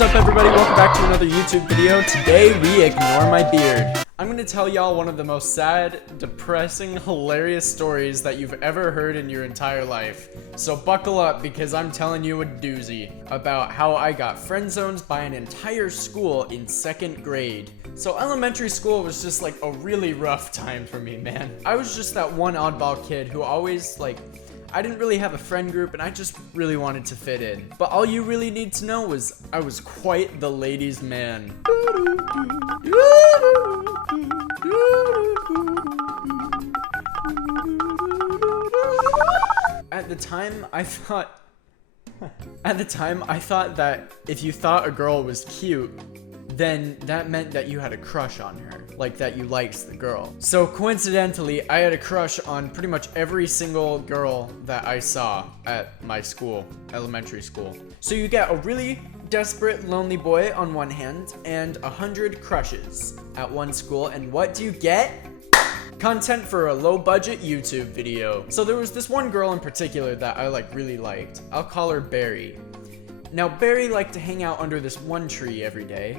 What's up, everybody? Welcome back to another YouTube video. Today we ignore my beard. I'm gonna tell y'all one of the most sad, depressing, hilarious stories that you've ever heard in your entire life. So buckle up, because I'm telling you a doozy about how I got friend zoned by an entire school in 2nd grade. So elementary school was just like a really rough time for me, man. I was just that one oddball kid who always I didn't really have a friend group and I just really wanted to fit in. But all you really need to know was I was quite the ladies' man. At the time, I thought that if you thought a girl was cute, then that meant that you had a crush on her, like that you liked the girl. So coincidentally, I had a crush on pretty much every single girl that I saw at my school, elementary school. So you get a really desperate, lonely boy on one hand and 100 crushes at one school, and what do you get? Content for a low-budget YouTube video. So there was this one girl in particular that I really liked. I'll call her Barry. Now, Barry liked to hang out under this one tree every day.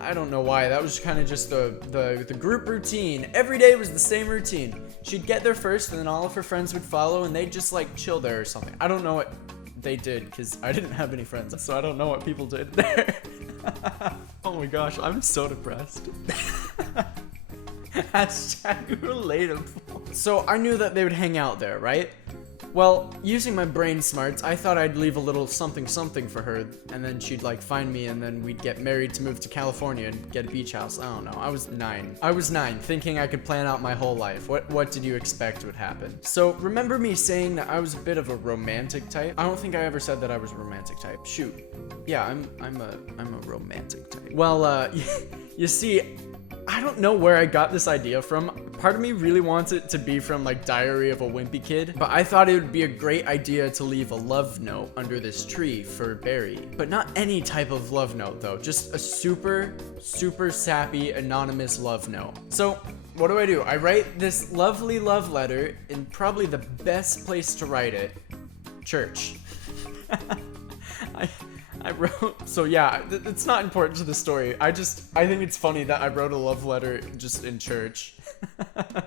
I don't know why, that was kind of just the group routine. Every day was the same routine. She'd get there first, and then all of her friends would follow, and they'd just chill there or something. I don't know what they did, because I didn't have any friends, so I don't know what people did there. Oh my gosh, I'm so depressed. Hashtag relatable. So I knew that they would hang out there, right? Well, using my brain smarts, I thought I'd leave a little something for her, and then she'd find me, and then we'd get married to move to California and get a beach house. I don't know. I was 9, thinking I could plan out my whole life. What did you expect would happen? So remember me saying that I was a bit of a romantic type? I don't think I ever said that I was a romantic type. Shoot. Yeah, I'm a romantic type. Well, you see, I don't know where I got this idea from. Part of me really wants it to be from Diary of a Wimpy Kid, but I thought it would be a great idea to leave a love note under this tree for Barry. But not any type of love note though, just a super sappy anonymous love note. So what do? I write this lovely love letter in probably the best place to write it, church. I wrote, so yeah, it's not important to the story. I think it's funny that I wrote a love letter just in church.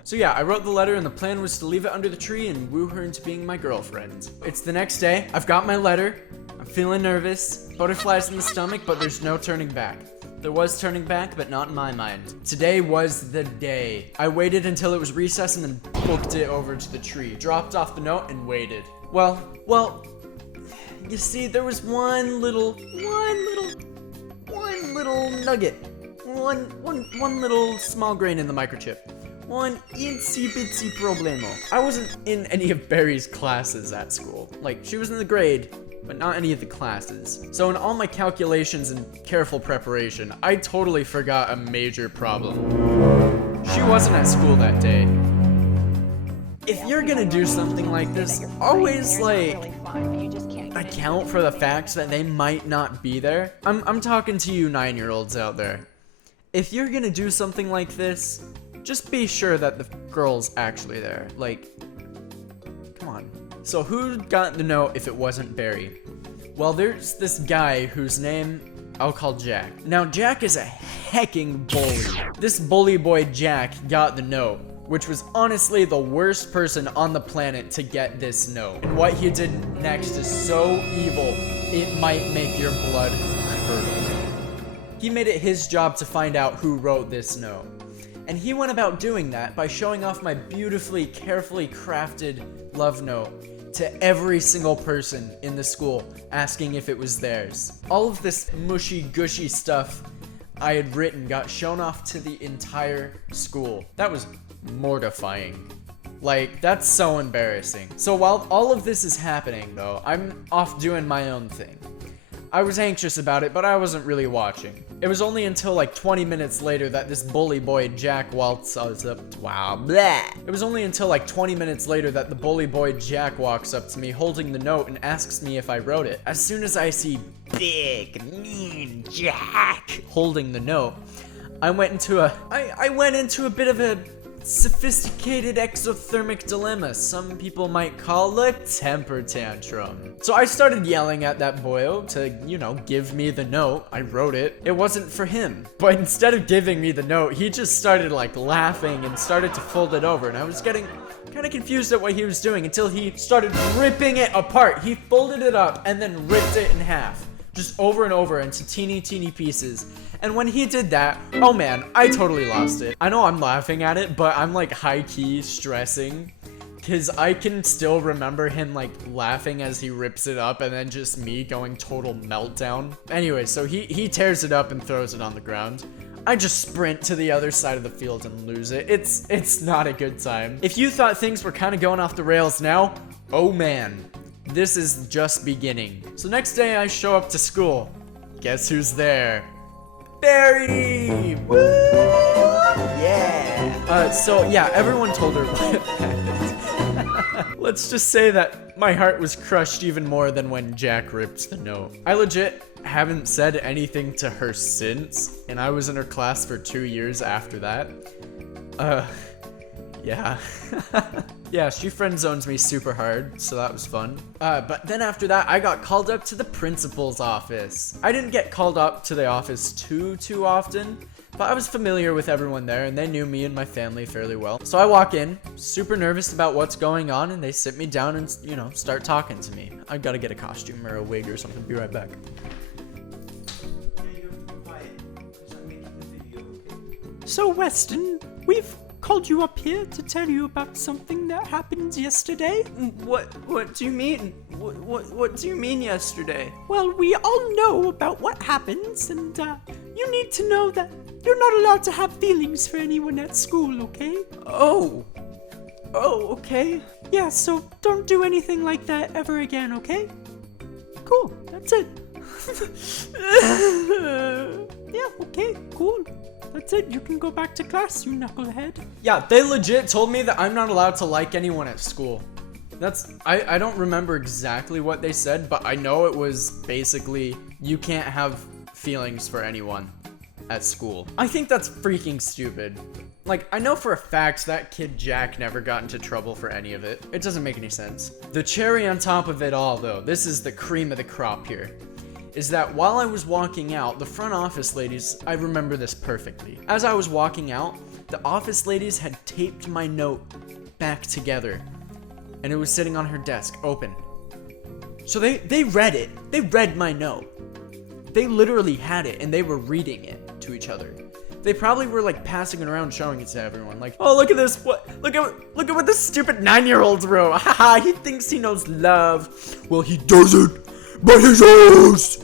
So yeah, I wrote the letter, and the plan was to leave it under the tree and woo her into being my girlfriend. It's the next day, I've got my letter, I'm feeling nervous, butterflies in the stomach, but there's no turning back. There was turning back, but not in my mind. Today was the day. I waited until it was recess and then booked it over to the tree, dropped off the note, and waited. Well, you see, there was one little nugget. One little small grain in the microchip. One itsy bitsy problemo. I wasn't in any of Barry's classes at school. She was in the grade, but not any of the classes. So in all my calculations and careful preparation, I totally forgot a major problem. She wasn't at school that day. If you're gonna do something like this, always account for the fact that they might not be there. I'm talking to you 9-year-olds out there. If you're gonna do something like this, just be sure that the girl's actually there. Come on. So who got the note if it wasn't Barry? Well, there's this guy whose name I'll call Jack. Now, Jack is a hecking bully. This bully boy Jack got the note, which was honestly the worst person on the planet to get this note. And what he did next is so evil, it might make your blood curdle. He made it his job to find out who wrote this note. And he went about doing that by showing off my beautifully, carefully crafted love note to every single person in the school, asking if it was theirs. All of this mushy, gushy stuff I had written got shown off to the entire school. That was mortifying. That's so embarrassing. So while all of this is happening though, I'm off doing my own thing. I was anxious about it, but I wasn't really watching. It was only until 20 minutes later that this bully boy Jack walks up. Wow, blah. It was only until 20 minutes later that the bully boy Jack walks up to me holding the note and asks me if I wrote it. As soon as I see big, mean Jack holding the note, I went into a bit of a sophisticated exothermic dilemma. Some people might call a temper tantrum. So I started yelling at that boyo to, you know, give me the note. I wrote it. It wasn't for him. But instead of giving me the note, he just started like laughing and started to fold it over. And I was getting kind of confused at what he was doing until he started ripping it apart. He folded it up and then ripped it in half. Just over and over into teeny pieces. And when he did that, oh man, I totally lost it. I know I'm laughing at it, but I'm like high-key stressing, because I can still remember him like laughing as he rips it up and then just me going total meltdown. Anyway, so he tears it up and throws it on the ground. I just sprint to the other side of the field and lose it. It's not a good time. If you thought things were kind of going off the rails now, oh man, this is just beginning. So next day I show up to school. Guess who's there? Barry! Woo! Yeah! So yeah, everyone told her what happened. Let's just say that my heart was crushed even more than when Jack ripped the note. I legit haven't said anything to her since, and I was in her class for 2 years after that. Yeah. Yeah, she friend zones me super hard, so that was fun. But then after that, I got called up to the principal's office. I didn't get called up to the office too often, but I was familiar with everyone there, and they knew me and my family fairly well. So I walk in, super nervous about what's going on, and they sit me down and, you know, start talking to me. I gotta get a costume or a wig or something. Be right back. So, Weston, we've called you up here to tell you about something that happened yesterday. What do you mean? What do you mean yesterday? Well, we all know about what happens, and you need to know that you're not allowed to have feelings for anyone at school, okay? Oh, okay. Yeah, so don't do anything like that ever again, okay? Cool, that's it. Yeah, okay, cool. That's it, you can go back to class, you knucklehead. Yeah, they legit told me that I'm not allowed to like anyone at school. I don't remember exactly what they said, but I know it was basically, you can't have feelings for anyone at school. I think that's freaking stupid. Like, I know for a fact that kid Jack never got into trouble for any of it. It doesn't make any sense. The cherry on top of it all, though, this is the cream of the crop here, is that while I was walking out, the front office ladies, I remember this perfectly. As I was walking out, the office ladies had taped my note back together, and it was sitting on her desk, open. So they read it. They read my note. They literally had it, and they were reading it to each other. They probably were like passing it around, showing it to everyone. Like, oh, look at this. Look at what this stupid 9-year-old wrote. Haha, he thinks he knows love. Well, he doesn't. But he's yours!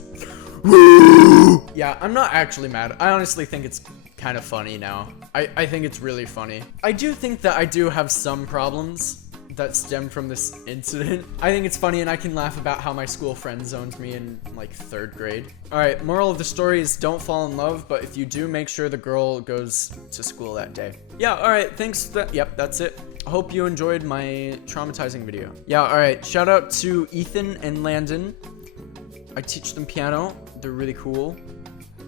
Woo! Yeah, I'm not actually mad. I honestly think it's kind of funny now. I think it's really funny. I do think that I do have some problems that stem from this incident. I think it's funny, and I can laugh about how my school friend zoned me in like 3rd grade. Alright, moral of the story is don't fall in love, but if you do, make sure the girl goes to school that day. Yeah, alright, thanks. Yep, that's it. I hope you enjoyed my traumatizing video. Yeah, alright, shout out to Ethan and Landon. I teach them piano. They're really cool.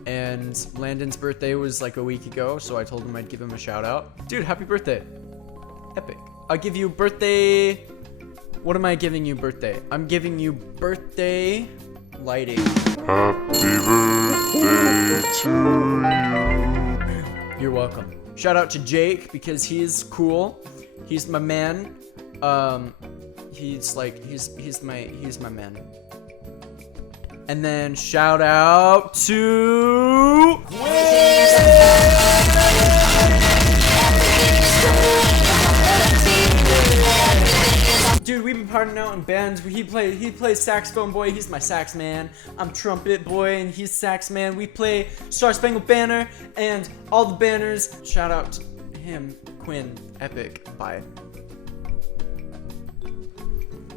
And Landon's birthday was like a week ago, so I told him I'd give him a shout out. Dude, happy birthday. Epic. I'll give you birthday... What am I giving you birthday? I'm giving you birthday lighting. Happy birthday to you. You're welcome. Shout out to Jake because he's cool. He's my man. He's my man. And then shout out to dude, we've been partying out in bands. He plays saxophone boy, he's my sax man. I'm trumpet boy and he's sax man. We play Star Spangled Banner and all the banners. Shout out to him, Quinn, epic. Bye.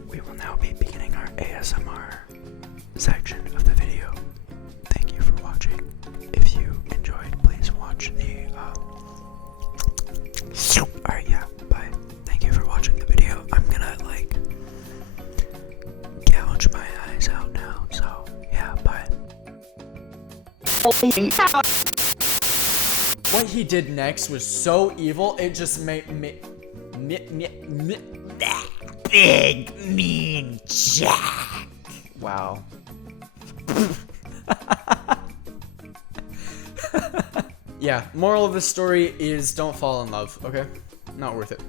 We will now be beginning our ASMR section of the video. Thank you for watching. If you enjoyed, please watch the alright, yeah, bye. Thank you for watching the video. I'm gonna like gouge my eyes out now, so yeah, bye. What he did next was so evil, it just made me. Big mean Jack. Wow. Yeah, moral of the story is don't fall in love, okay? Not worth it.